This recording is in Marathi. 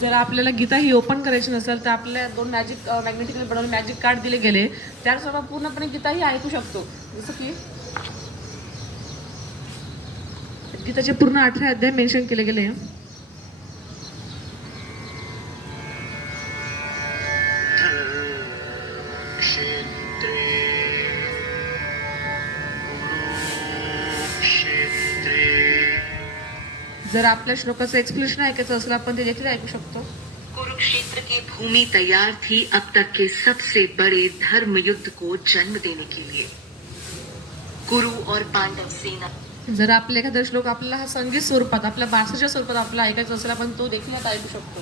जर आपल्याला गीता ही ओपन करायची नसेल तर आपल्याला 2 मॅग्नेटिकली बनवलेले मॅजिक कार्ड दिले गेले, त्यानुसार आपण पूर्णपणे गीता ही ऐकू शकतो. जसं की गीताचे पूर्ण 18 अध्याय मेन्शन केले गेले. जर आपल्या श्लोकाचं एक्सप्लेनेशन ऐकायचं असेल आपण ते देखील ऐकू शकतो. कुरुक्षेत्र की भूमि तैयार थी अब तक के सबसे बड़े धर्म युद्ध को जन्म देने के लिए. कुरु और पांडव सेना. जर आपल्या एखादा श्लोक आपल्याला हा संगीत स्वरूपात आपल्या भाषेच्या स्वरूपात आपल्याला ऐकायचं असेल आपण तो देखील आता ऐकू शकतो.